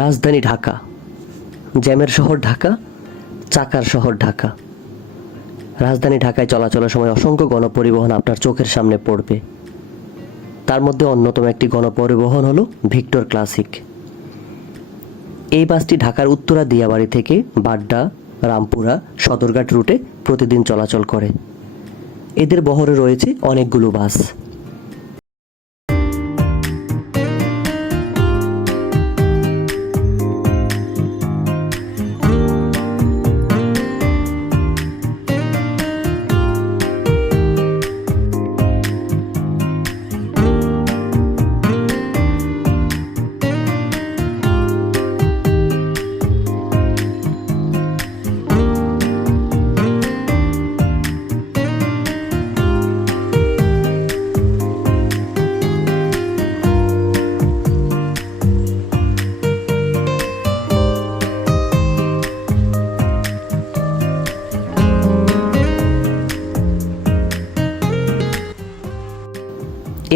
রাজধানী ঢাকা, জ্যামের শহর ঢাকা, চাকার শহর ঢাকা। রাজধানী ঢাকায় চলাচলের সময় অসংখ্য গণপরিবহন আপনার চোখের সামনে পড়বে। তার মধ্যে অন্যতম একটি গণপরিবহন হলো ভিক্টর ক্লাসিক। এই বাসটি ঢাকার উত্তরা দিয়াবাড়ি থেকে বাড্ডা, রামপুরা, সদরঘাট রুটে প্রতিদিন চলাচল করে। এদের বহরে রয়েছে অনেকগুলো বাস।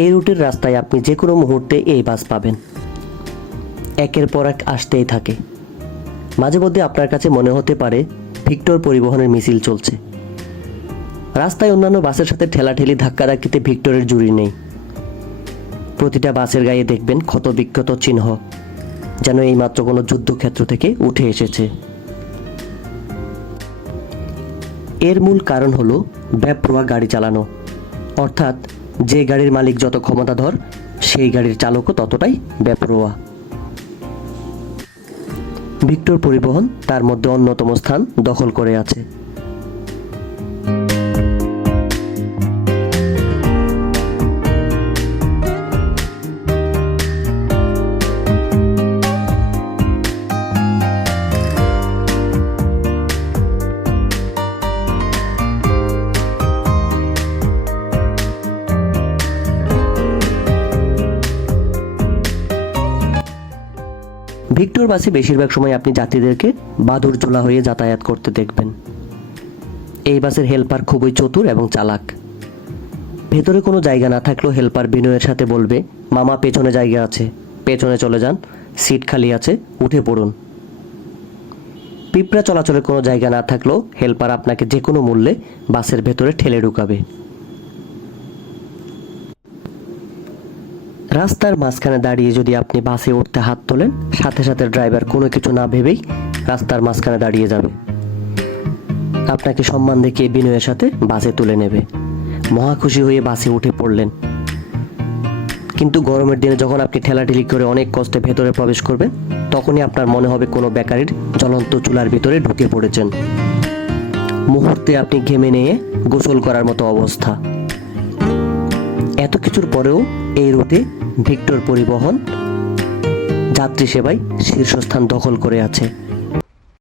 এই রুটের রাস্তায় আপনি যে কোনো মুহূর্তে এই বাস পাবেন। একের পর এক আসতেই থাকে। মাঝে মধ্যে আপনার কাছে মনে হতে পারে ভিক্টর পরিবহনের মিছিল চলছে। রাস্তায় অন্যান্য বাসের সাথে ঠেলাঠেলি ধাক্কাধাক্কিতে ভিক্টরের জুড়ি নেই। প্রতিটা বাসের গায়ে দেখবেন ক্ষতবিক্ষত চিহ্ন, যেন এইমাত্র কোনো যুদ্ধক্ষেত্র থেকে উঠে এসেছে। এর মূল কারণ হলো বেপরোয়া গাড়ি চালানো, অর্থাৎ যে গাড়ির মালিক যত ক্ষমতাধর, সেই গাড়ির চালকও ততটাই বেপরোয়া। ভিক্টর পরিবহন তার মধ্যে অন্যতম স্থান দখল করে আছে। ভিক্টর বাসে বেশিরভাগ সময় আপনি যাত্রীদেরকে বাদুর ঝোলা হয়ে যাতায়াত করতে দেখবেন। এই বাসের হেল্পার খুবই চতুর এবং চালাক। ভেতরে কোনো জায়গা না থাকলেও হেল্পার বিনয়ের সাথে বলবে, মামা পেছনে জায়গা আছে, পেছনে চলে যান, সিট খালি আছে, উঠে পড়ুন। পিঁপড়া চলাচলের কোনো জায়গা না থাকলেও হেল্পার আপনাকে যে কোনো মূল্যে বাসের ভেতরে ঠেলে ঢুকাবে। রাস্তার মাঝখানে দাঁড়িয়ে যদি আপনি বাসে উঠতে হাত তোলেন, সাথে সাথে ড্রাইভার কোনো কিছু না ভেবেই রাস্তার মাঝখানে দাঁড়িয়ে যাবে, আপনাকে সম্মান দেখিয়ে বিনয়ের সাথে বাসে তুলে নেবে। মহা খুশি হয়ে বাসে উঠে পড়লেন। কিন্তু গরমের দিনে যখন আপনি ঠেলাঠেলি করে অনেক কষ্টে ভেতরে প্রবেশ করবেন, তখনই আপনার মনে হবে কোনো বেকারির জ্বলন্ত চুলার ভিতরে ঢুকে পড়েছেন। মুহূর্তে আপনি ঘেমে নিয়ে গোসল করার মতো অবস্থা। এত কিছুর পরেও এই রুটে ভিক্টর পরিবহন যাত্রী সেবায় শীর্ষস্থান দখল করে আছে।